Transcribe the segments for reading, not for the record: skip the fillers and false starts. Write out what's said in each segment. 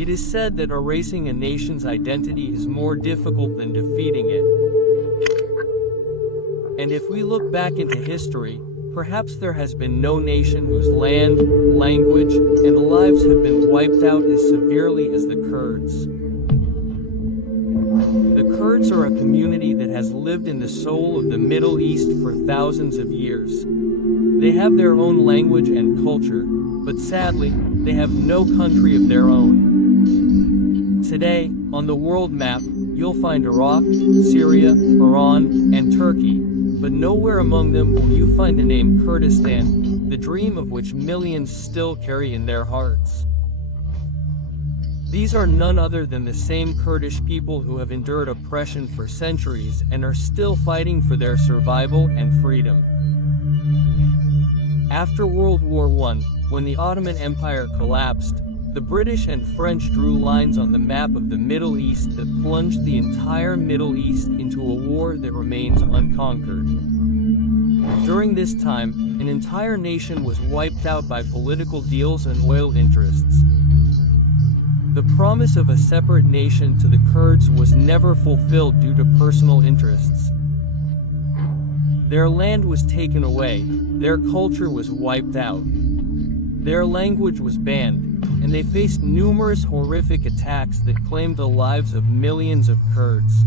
It is said that erasing a nation's identity is more difficult than defeating it. And if we look back into history, perhaps there has been no nation whose land, language, and lives have been wiped out as severely as the Kurds. The Kurds are a community that has lived in the soul of the Middle East for thousands of years. They have their own language and culture, but sadly, they have no country of their own. Today, on the world map, you'll find Iraq, Syria, Iran, and Turkey, but nowhere among them will you find the name Kurdistan, the dream of which millions still carry in their hearts. These are none other than the same Kurdish people who have endured oppression for centuries and are still fighting for their survival and freedom. After World War I, when the Ottoman Empire collapsed, the British and French drew lines on the map of the Middle East that plunged the entire Middle East into a war that remains unconquered. During this time, an entire nation was wiped out by political deals and oil interests. The promise of a separate nation to the Kurds was never fulfilled due to personal interests. Their land was taken away, their culture was wiped out. Their language was banned, and they faced numerous horrific attacks that claimed the lives of millions of Kurds.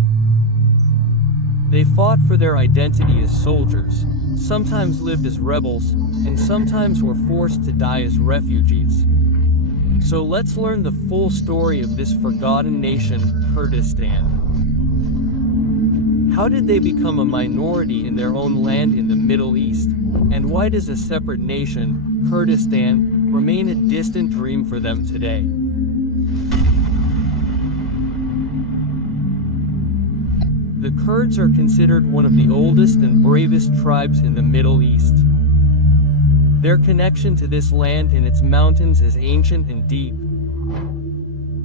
They fought for their identity as soldiers, sometimes lived as rebels, and sometimes were forced to die as refugees. So let's learn the full story of this forgotten nation, Kurdistan. How did they become a minority in their own land in the Middle East? And why does a separate nation, Kurdistan, remain a distant dream for them today? The Kurds are considered one of the oldest and bravest tribes in the Middle East. Their connection to this land and its mountains is ancient and deep.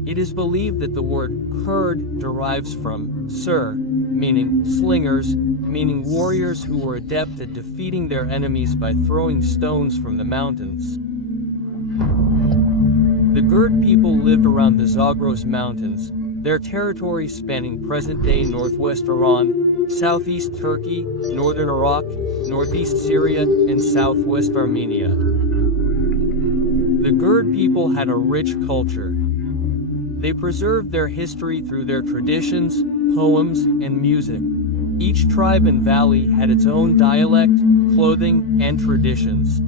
It is believed that the word Kurd derives from Sur, meaning slingers, meaning warriors who were adept at defeating their enemies by throwing stones from the mountains. The Kurd people lived around the Zagros Mountains, their territory spanning present-day northwest Iran, southeast Turkey, northern Iraq, northeast Syria, and southwest Armenia. The Kurd people had a rich culture. They preserved their history through their traditions, poems, and music. Each tribe and valley had its own dialect, clothing, and traditions.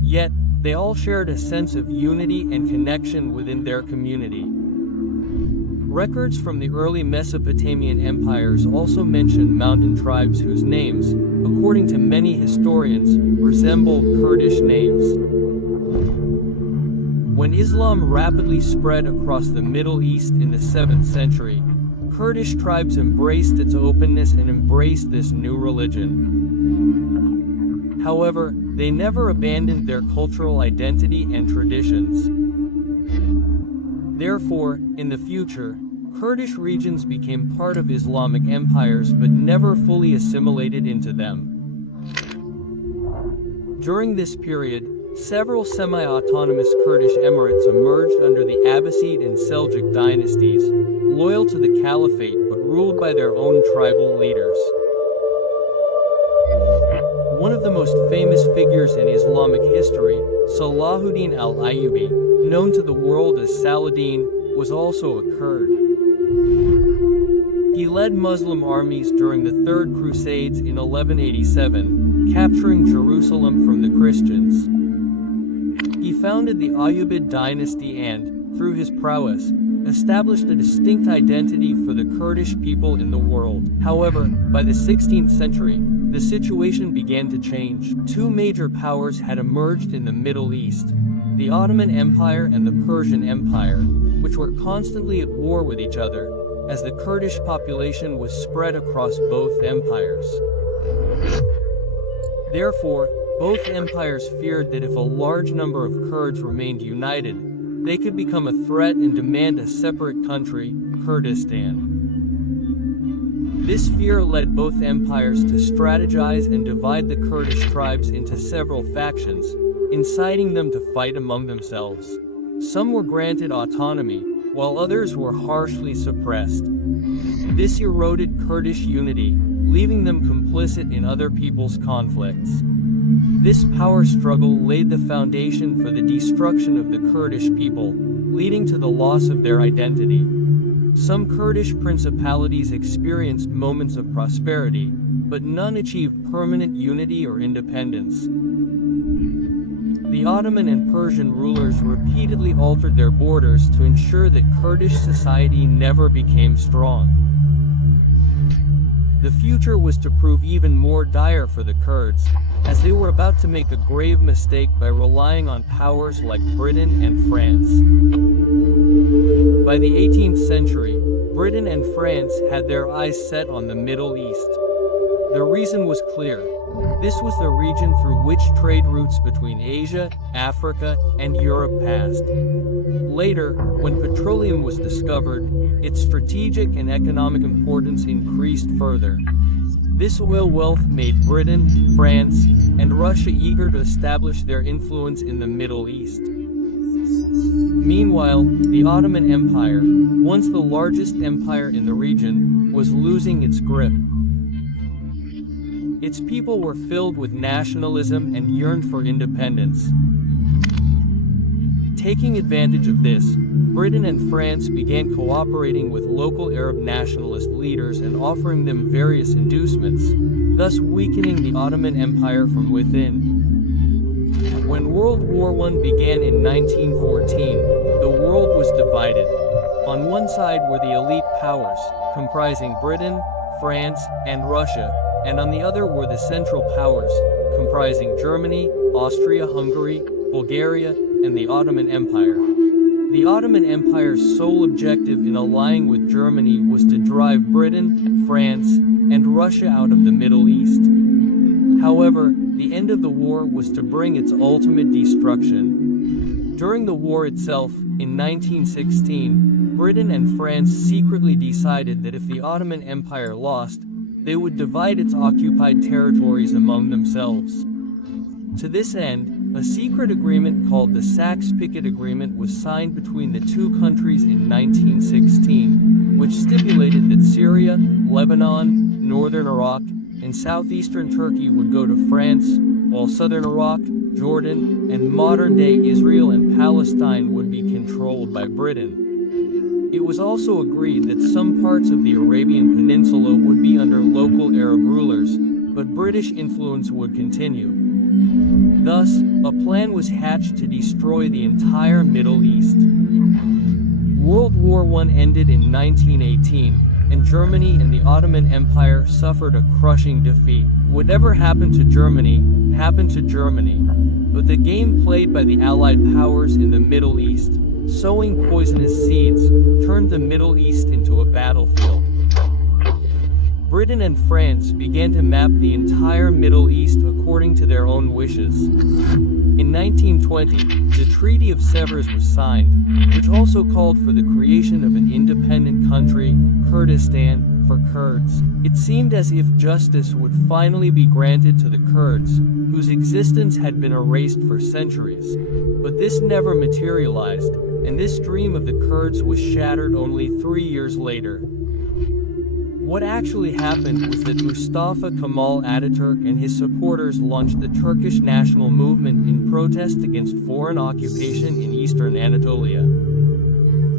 Yet, they all shared a sense of unity and connection within their community. Records from the early Mesopotamian empires also mention mountain tribes whose names, according to many historians, resemble Kurdish names. When Islam rapidly spread across the Middle East in the 7th century, Kurdish tribes embraced its openness and embraced this new religion. However, they never abandoned their cultural identity and traditions. Therefore, in the future, Kurdish regions became part of Islamic empires but never fully assimilated into them. During this period, several semi-autonomous Kurdish emirates emerged under the Abbasid and Seljuk dynasties, loyal to the caliphate but ruled by their own tribal leaders. One of the most famous figures in Islamic history, Salahuddin al-Ayyubi, known to the world as Saladin, was also a Kurd. He led Muslim armies during the Third Crusades in 1187, capturing Jerusalem from the Christians. He founded the Ayyubid dynasty and, through his prowess, established a distinct identity for the Kurdish people in the world. However, by the 16th century, the situation began to change. Two major powers had emerged in the Middle East, the Ottoman Empire and the Persian Empire, which were constantly at war with each other, as the Kurdish population was spread across both empires. Therefore, both empires feared that if a large number of Kurds remained united, they could become a threat and demand a separate country, Kurdistan. This fear led both empires to strategize and divide the Kurdish tribes into several factions, inciting them to fight among themselves. Some were granted autonomy, while others were harshly suppressed. This eroded Kurdish unity, leaving them complicit in other people's conflicts. This power struggle laid the foundation for the destruction of the Kurdish people, leading to the loss of their identity. Some Kurdish principalities experienced moments of prosperity, but none achieved permanent unity or independence. The Ottoman and Persian rulers repeatedly altered their borders to ensure that Kurdish society never became strong. The future was to prove even more dire for the Kurds, as they were about to make a grave mistake by relying on powers like Britain and France. By the 18th century, Britain and France had their eyes set on the Middle East. The reason was clear. This was the region through which trade routes between Asia, Africa, and Europe passed. Later, when petroleum was discovered, its strategic and economic importance increased further. This oil wealth made Britain, France, and Russia eager to establish their influence in the Middle East. Meanwhile, the Ottoman Empire, once the largest empire in the region, was losing its grip. Its people were filled with nationalism and yearned for independence. Taking advantage of this, Britain and France began cooperating with local Arab nationalist leaders and offering them various inducements, thus weakening the Ottoman Empire from within. When World War I began in 1914, the world was divided. On one side were the elite powers, comprising Britain, France, and Russia, and on the other were the Central Powers, comprising Germany, Austria-Hungary, Bulgaria, and the Ottoman Empire. The Ottoman Empire's sole objective in allying with Germany was to drive Britain, France, and Russia out of the Middle East. However, the end of the war was to bring its ultimate destruction. During the war itself, in 1916, Britain and France secretly decided that if the Ottoman Empire lost, they would divide its occupied territories among themselves. To this end, a secret agreement called the Saxe-Picot Agreement was signed between the two countries in 1916, which stipulated that Syria, Lebanon, northern Iraq, and southeastern Turkey would go to France, while southern Iraq, Jordan, and modern-day Israel and Palestine would be controlled by Britain. It was also agreed that some parts of the Arabian Peninsula would be under local Arab rulers, but British influence would continue. Thus, a plan was hatched to destroy the entire Middle East. World War I ended in 1918, and Germany and the Ottoman Empire suffered a crushing defeat. Whatever happened to Germany, happened to Germany. But the game played by the Allied powers in the Middle East, sowing poisonous seeds, turned the Middle East into a battlefield. Britain and France began to map the entire Middle East according to their own wishes. In 1920, the Treaty of Sèvres was signed, which also called for the creation of an independent country, Kurdistan, for Kurds. It seemed as if justice would finally be granted to the Kurds, whose existence had been erased for centuries. But this never materialized, and this dream of the Kurds was shattered only 3 years later. What actually happened was that Mustafa Kemal Ataturk and his supporters launched the Turkish national movement in protest against foreign occupation in eastern Anatolia.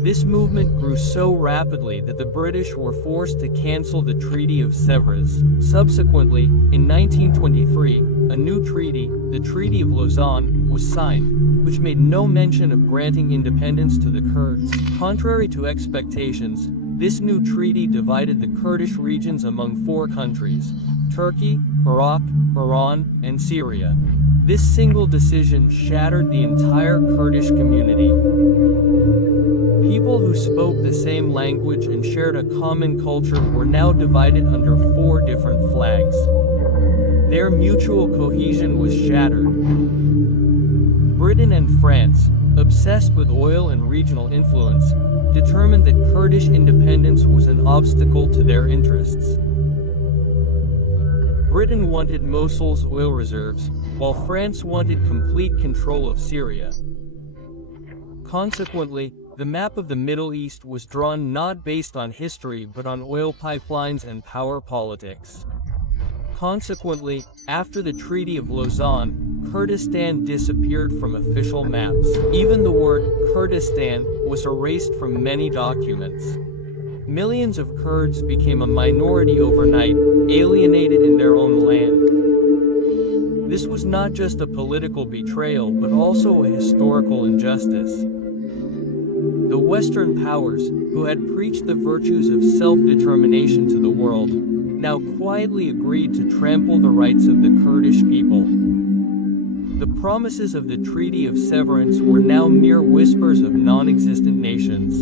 This movement grew so rapidly that the British were forced to cancel the Treaty of Sèvres. Subsequently, in 1923, a new treaty, the Treaty of Lausanne, was signed, which made no mention of granting independence to the Kurds. Contrary to expectations, this new treaty divided the Kurdish regions among 4 countries: Turkey, Iraq, Iran, and Syria. This single decision shattered the entire Kurdish community. People who spoke the same language and shared a common culture were now divided under 4 different flags. Their mutual cohesion was shattered. Britain and France, obsessed with oil and regional influence, determined that Kurdish independence was an obstacle to their interests. Britain wanted Mosul's oil reserves, while France wanted complete control of Syria. Consequently, the map of the Middle East was drawn not based on history but on oil pipelines and power politics. Consequently, after the Treaty of Lausanne, Kurdistan disappeared from official maps. Even the word Kurdistan was erased from many documents. Millions of Kurds became a minority overnight, alienated in their own land. This was not just a political betrayal but also a historical injustice. The Western powers, who had preached the virtues of self-determination to the world, now quietly agreed to trample the rights of the Kurdish people. The promises of the Treaty of Severance were now mere whispers of non-existent nations.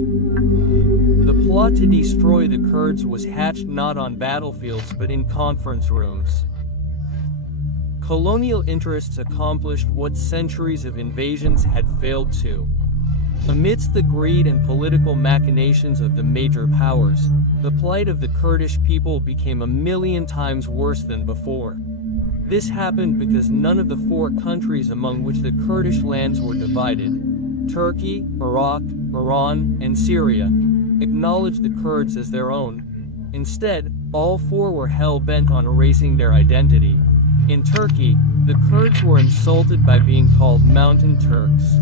The plot to destroy the Kurds was hatched not on battlefields but in conference rooms. Colonial interests accomplished what centuries of invasions had failed to. Amidst the greed and political machinations of the major powers, the plight of the Kurdish people became 1,000,000 times worse than before. This happened because none of the four countries among which the Kurdish lands were divided, Turkey, Iraq, Iran, and Syria, acknowledged the Kurds as their own. Instead, all four were hell-bent on erasing their identity. In Turkey, the Kurds were insulted by being called Mountain Turks.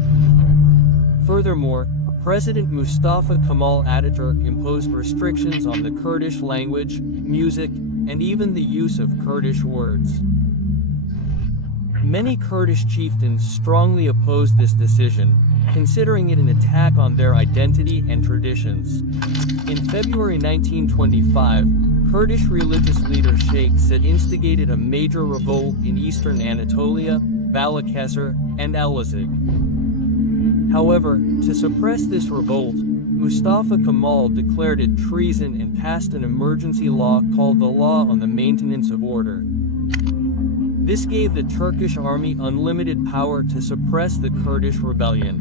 Furthermore, President Mustafa Kemal Ataturk imposed restrictions on the Kurdish language, music, and even the use of Kurdish words. Many Kurdish chieftains strongly opposed this decision, considering it an attack on their identity and traditions. In February 1925, Kurdish religious leader Sheikh Said instigated a major revolt in eastern Anatolia, Balıkesir, and Elazig. However, to suppress this revolt, Mustafa Kemal declared it treason and passed an emergency law called the Law on the Maintenance of Order. This gave the Turkish army unlimited power to suppress the Kurdish rebellion.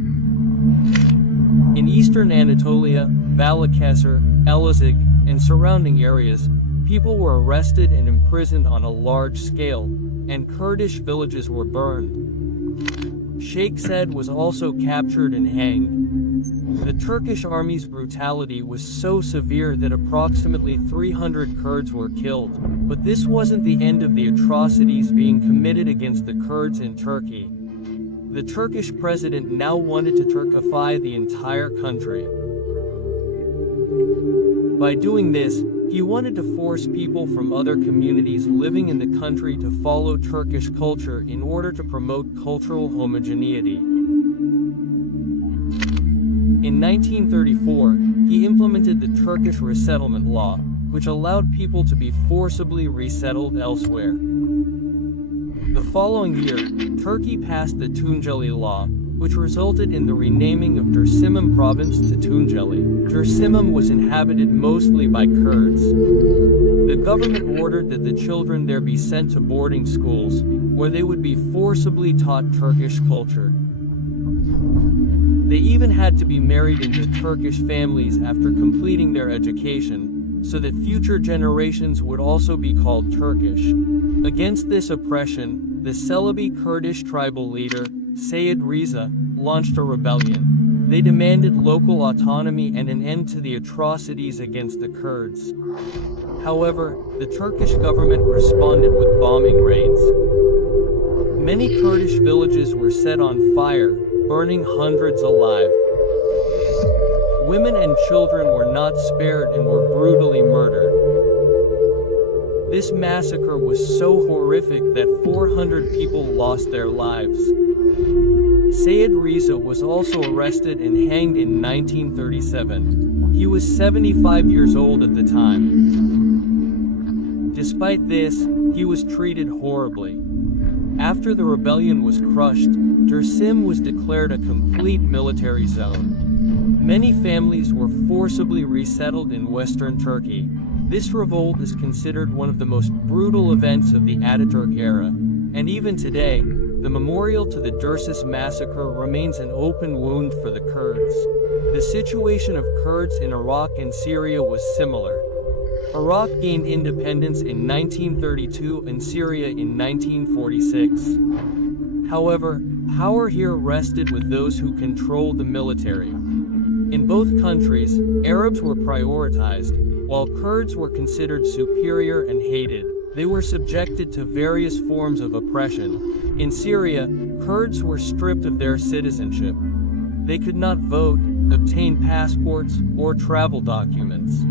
In eastern Anatolia, Balıkesir, Elazig, and surrounding areas, people were arrested and imprisoned on a large scale, and Kurdish villages were burned. Sheikh Said was also captured and hanged. The Turkish army's brutality was so severe that approximately 300 Kurds were killed, but this wasn't the end of the atrocities being committed against the Kurds in Turkey. The Turkish president now wanted to Turkify the entire country. By doing this, he wanted to force people from other communities living in the country to follow Turkish culture in order to promote cultural homogeneity. In 1934, he implemented the Turkish resettlement law, which allowed people to be forcibly resettled elsewhere. The following year, Turkey passed the Tunceli Law, which resulted in the renaming of Dersimum province to Tunceli. Dersimum was inhabited mostly by Kurds. The government ordered that the children there be sent to boarding schools, where they would be forcibly taught Turkish culture. They even had to be married into Turkish families after completing their education, so that future generations would also be called Turkish. Against this oppression, the Celebi Kurdish tribal leader, Sayed Riza, launched a rebellion. They demanded local autonomy and an end to the atrocities against the Kurds. However, the Turkish government responded with bombing raids. Many Kurdish villages were set on fire, burning hundreds alive. Women and children were not spared and were brutally murdered. This massacre was so horrific that 400 people lost their lives. Sayed Riza was also arrested and hanged in 1937. He was 75 years old at the time. Despite this, he was treated horribly. After the rebellion was crushed, Dersim was declared a complete military zone. Many families were forcibly resettled in western Turkey. This revolt is considered one of the most brutal events of the Ataturk era, and even today, the memorial to the Dersim massacre remains an open wound for the Kurds. The situation of Kurds in Iraq and Syria was similar. Iraq gained independence in 1932 and Syria in 1946. However, Power here rested with those who controlled the military. In both countries, Arabs were prioritized, while Kurds were considered superior and hated. They were subjected to various forms of oppression. In Syria, Kurds were stripped of their citizenship. They could not vote, obtain passports, or travel documents.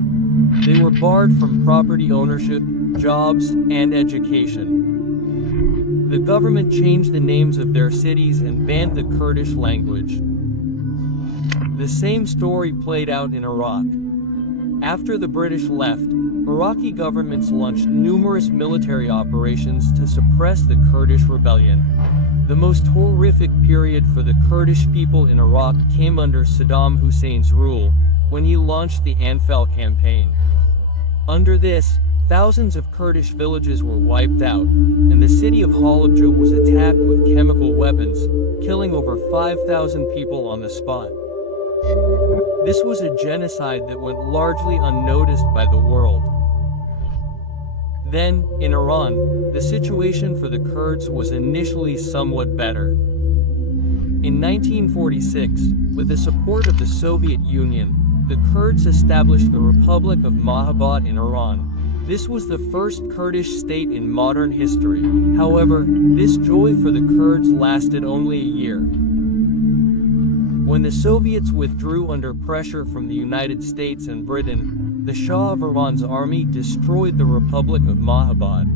They were barred from property ownership, jobs, and education. The government changed the names of their cities and banned the Kurdish language. The same story played out in Iraq. After the British left, Iraqi governments launched numerous military operations to suppress the Kurdish rebellion. The most horrific period for the Kurdish people in Iraq came under Saddam Hussein's rule, when he launched the Anfal campaign. Under this, thousands of Kurdish villages were wiped out, and the city of Halabja was attacked with chemical weapons, killing over 5,000 people on the spot. This was a genocide that went largely unnoticed by the world. Then, in Iran, the situation for the Kurds was initially somewhat better. In 1946, with the support of the Soviet Union, the Kurds established the Republic of Mahabad in Iran. This was the first Kurdish state in modern history. However, this joy for the Kurds lasted only a year. When the Soviets withdrew under pressure from the United States and Britain, the Shah of Iran's army destroyed the Republic of Mahabad.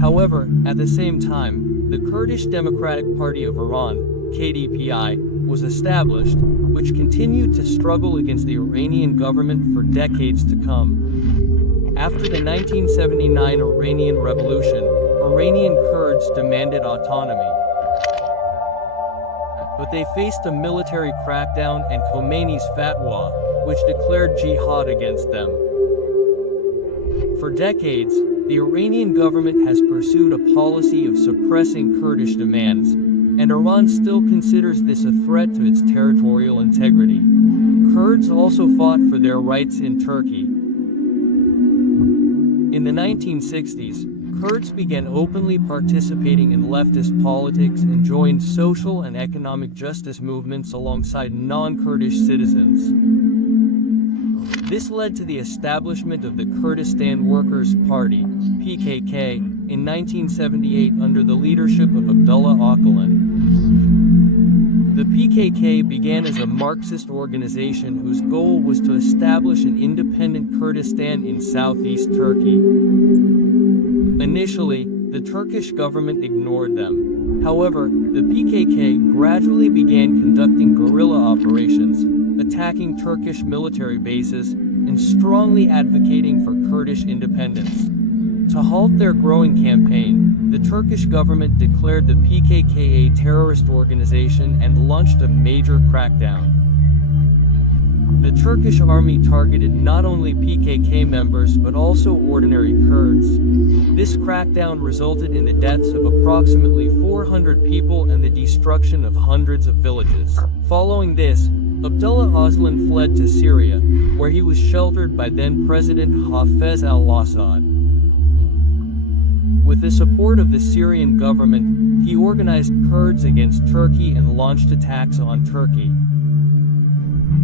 However, at the same time, the Kurdish Democratic Party of Iran, KDPI, was established, which continued to struggle against the Iranian government for decades to come. After the 1979 Iranian Revolution, Iranian Kurds demanded autonomy. But they faced a military crackdown and Khomeini's fatwa, which declared jihad against them. For decades, the Iranian government has pursued a policy of suppressing Kurdish demands, and Iran still considers this a threat to its territorial integrity. Kurds also fought for their rights in Turkey. In the 1960s, Kurds began openly participating in leftist politics and joined social and economic justice movements alongside non-Kurdish citizens. This led to the establishment of the Kurdistan Workers' Party, PKK, in 1978 under the leadership of Abdullah Öcalan. The PKK began as a Marxist organization whose goal was to establish an independent Kurdistan in southeast Turkey. Initially, the Turkish government ignored them. However, the PKK gradually began conducting guerrilla operations, attacking Turkish military bases, and strongly advocating for Kurdish independence. To halt their growing campaign, the Turkish government declared the PKK a terrorist organization and launched a major crackdown. The Turkish army targeted not only PKK members but also ordinary Kurds. This crackdown resulted in the deaths of approximately 400 people and the destruction of hundreds of villages. Following this, Abdullah Öcalan fled to Syria, where he was sheltered by then-President Hafez al-Assad. With the support of the Syrian government, he organized Kurds against Turkey and launched attacks on Turkey.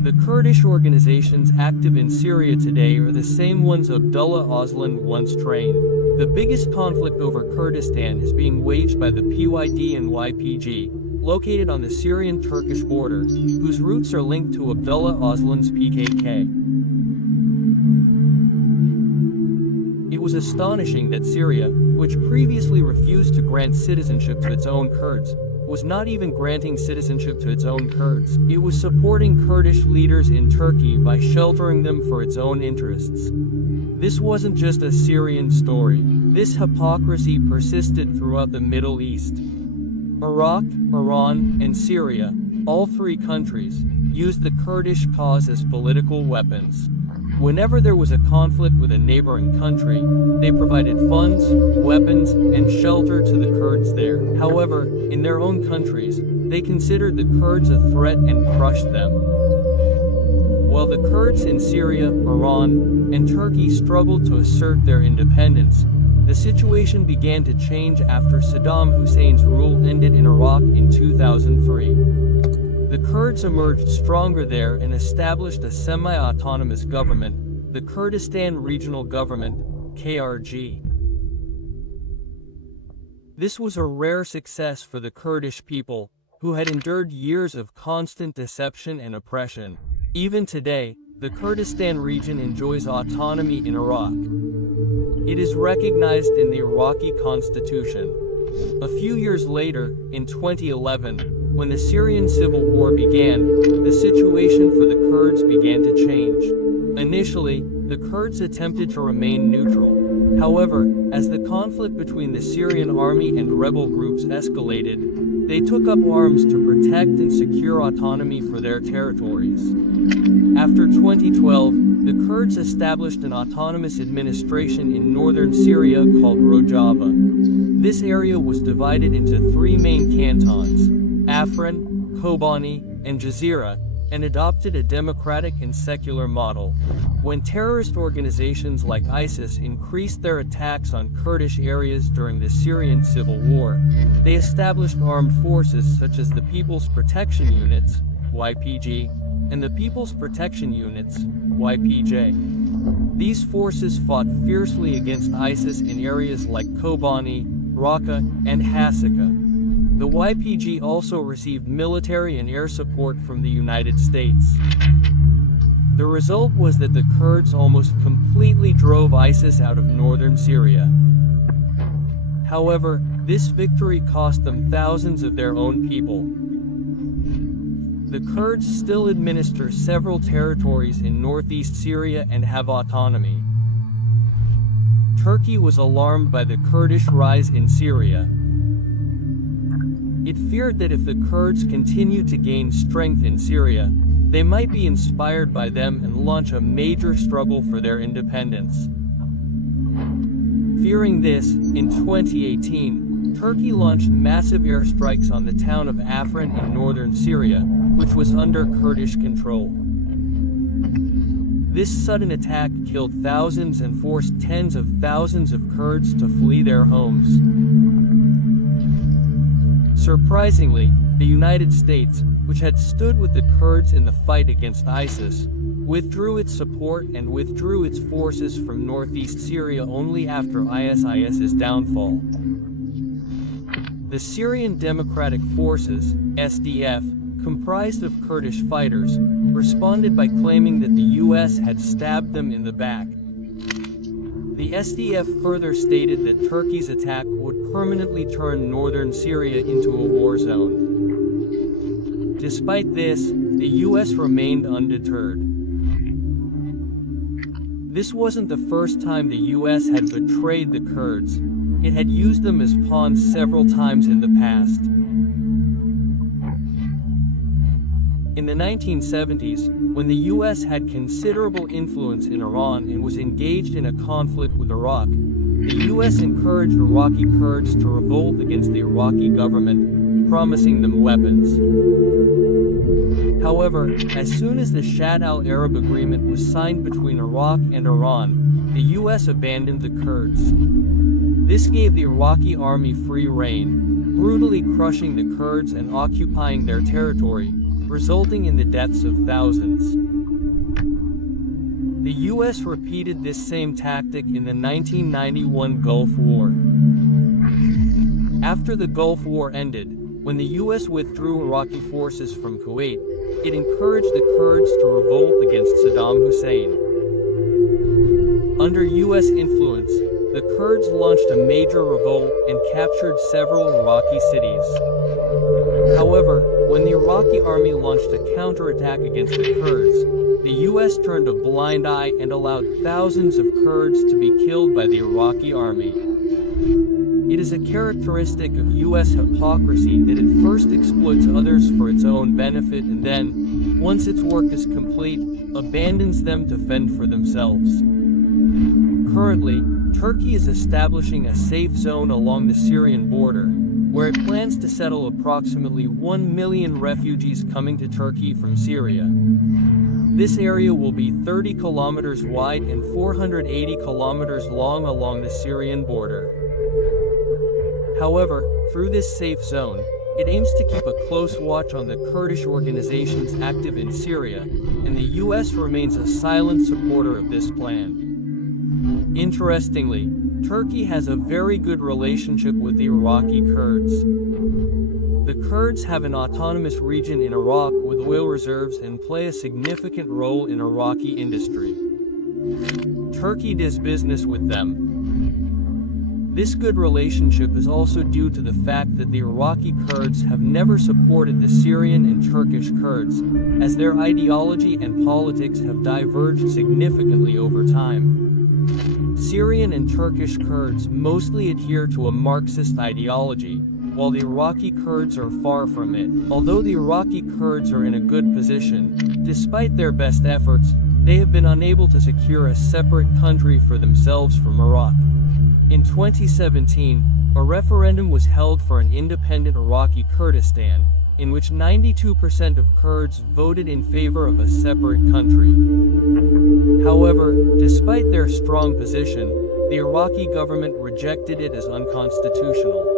The Kurdish organizations active in Syria today are the same ones Abdullah Öcalan once trained. The biggest conflict over Kurdistan is being waged by the PYD and YPG, located on the Syrian-Turkish border, whose roots are linked to Abdullah Öcalan's PKK. It was astonishing that Syria, which previously refused to grant citizenship to its own Kurds, was not even granting citizenship to its own Kurds. It was supporting Kurdish leaders in Turkey by sheltering them for its own interests. This wasn't just a Syrian story. This hypocrisy persisted throughout the Middle East. Iraq, Iran, and Syria, all three countries, used the Kurdish cause as political weapons. Whenever there was a conflict with a neighboring country, they provided funds, weapons, and shelter to the Kurds there. However, in their own countries, they considered the Kurds a threat and crushed them. While the Kurds in Syria, Iran, and Turkey struggled to assert their independence, The situation began to change after Saddam Hussein's rule ended in Iraq in 2003. The Kurds emerged stronger there and established a semi-autonomous government, the Kurdistan Regional Government, KRG. This was a rare success for the Kurdish people, who had endured years of constant deception and oppression. Even today, the Kurdistan region enjoys autonomy in Iraq. It is recognized in the Iraqi constitution. A few years later, in 2011, when the Syrian civil war began, the situation for the Kurds began to change. Initially, the Kurds attempted to remain neutral. However, as the conflict between the Syrian army and rebel groups escalated, they took up arms to protect and secure autonomy for their territories. After 2012, the Kurds established an autonomous administration in northern Syria called Rojava. This area was divided into three main cantons, Afrin, Kobani, and Jazeera, and adopted a democratic and secular model. When terrorist organizations like ISIS increased their attacks on Kurdish areas during the Syrian civil war, they established armed forces such as the People's Protection Units, YPG, and the People's Protection Units, YPJ. These forces fought fiercely against ISIS in areas like Kobani, Raqqa, and Hasaka. The YPG also received military and air support from the United States. The result was that the Kurds almost completely drove ISIS out of northern Syria. However, this victory cost them thousands of their own people. The Kurds still administer several territories in northeast Syria and have autonomy. Turkey was alarmed by the Kurdish rise in Syria. It feared that if the Kurds continued to gain strength in Syria, they might be inspired by them and launch a major struggle for their independence. Fearing this, in 2018, Turkey launched massive airstrikes on the town of Afrin in northern Syria, which was under Kurdish control. This sudden attack killed thousands and forced tens of thousands of Kurds to flee their homes. Surprisingly, the United States, which had stood with the Kurds in the fight against ISIS, withdrew its support and withdrew its forces from northeast Syria only after ISIS's downfall. The Syrian Democratic Forces, SDF, comprised of Kurdish fighters, responded by claiming that the US had stabbed them in the back. The SDF further stated that Turkey's attack would permanently turn northern Syria into a war zone. Despite this, the US remained undeterred. This wasn't the first time the US had betrayed the Kurds. It had used them as pawns several times in the past. In the 1970s, when the US had considerable influence in Iran and was engaged in a conflict with Iraq, the US encouraged Iraqi Kurds to revolt against the Iraqi government, promising them weapons. However, as soon as the Shad al-Arab agreement was signed between Iraq and Iran, the US abandoned the Kurds. This gave the Iraqi army free rein, brutally crushing the Kurds and occupying their territory, resulting in the deaths of thousands. The US repeated this same tactic in the 1991 Gulf War. After the Gulf War ended, when the US withdrew Iraqi forces from Kuwait, it encouraged the Kurds to revolt against Saddam Hussein. Under US influence, the Kurds launched a major revolt and captured several Iraqi cities. However, when the Iraqi army launched a counterattack against the Kurds, the US turned a blind eye and allowed thousands of Kurds to be killed by the Iraqi army. It is a characteristic of US hypocrisy that it first exploits others for its own benefit and then, once its work is complete, abandons them to fend for themselves. Currently, Turkey is establishing a safe zone along the Syrian border, where it plans to settle approximately 1 million refugees coming to Turkey from Syria. This area will be 30 kilometers wide and 480 kilometers long along the Syrian border. However, through this safe zone, it aims to keep a close watch on the Kurdish organizations active in Syria, and the US remains a silent supporter of this plan. Interestingly, Turkey has a very good relationship with the Iraqi Kurds. The Kurds have an autonomous region in Iraq with oil reserves and play a significant role in Iraqi industry. Turkey does business with them. This good relationship is also due to the fact that the Iraqi Kurds have never supported the Syrian and Turkish Kurds, as their ideology and politics have diverged significantly over time. Syrian and Turkish Kurds mostly adhere to a Marxist ideology, while the Iraqi Kurds are far from it. Although the Iraqi Kurds are in a good position, despite their best efforts, they have been unable to secure a separate country for themselves from Iraq. In 2017, a referendum was held for an independent Iraqi Kurdistan, in which 92% of Kurds voted in favor of a separate country. However, despite their strong position, the Iraqi government rejected it as unconstitutional.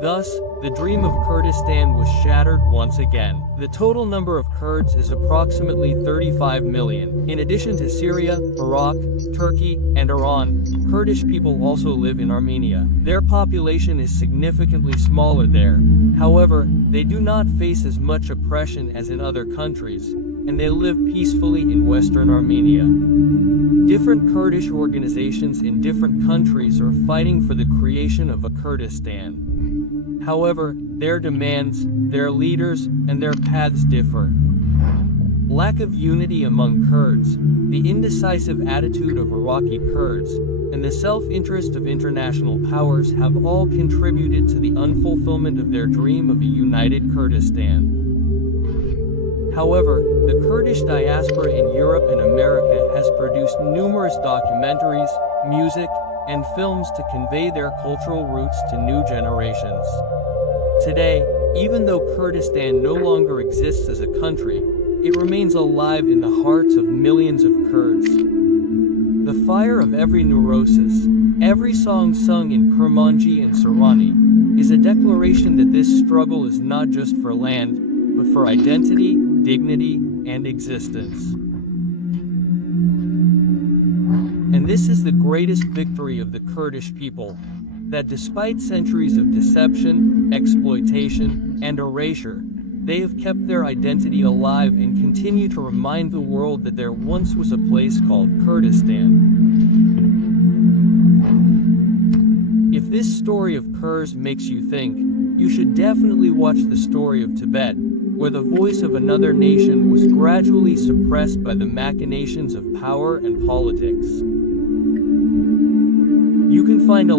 Thus, the dream of Kurdistan was shattered once again. The total number of Kurds is approximately 35 million. In addition to Syria, Iraq, Turkey, and Iran, Kurdish people also live in Armenia. Their population is significantly smaller there. However, they do not face as much oppression as in other countries, and they live peacefully in Western Armenia. Different Kurdish organizations in different countries are fighting for the creation of a Kurdistan. However, their demands, their leaders, and their paths differ. Lack of unity among Kurds, the indecisive attitude of Iraqi Kurds, and the self-interest of international powers have all contributed to the unfulfillment of their dream of a united Kurdistan. However, the Kurdish diaspora in Europe and America has produced numerous documentaries, music, and films to convey their cultural roots to new generations. Today, even though Kurdistan no longer exists as a country, it remains alive in the hearts of millions of Kurds. The fire of every neurosis, every song sung in Kermanji and Sorani, is a declaration that this struggle is not just for land, but for identity, dignity, and existence. And this is the greatest victory of the Kurdish people, that despite centuries of deception, exploitation, and erasure, they have kept their identity alive and continue to remind the world that there once was a place called Kurdistan. If this story of Kurds makes you think, you should definitely watch the story of Tibet, where the voice of another nation was gradually suppressed by the machinations of power and politics. You can find a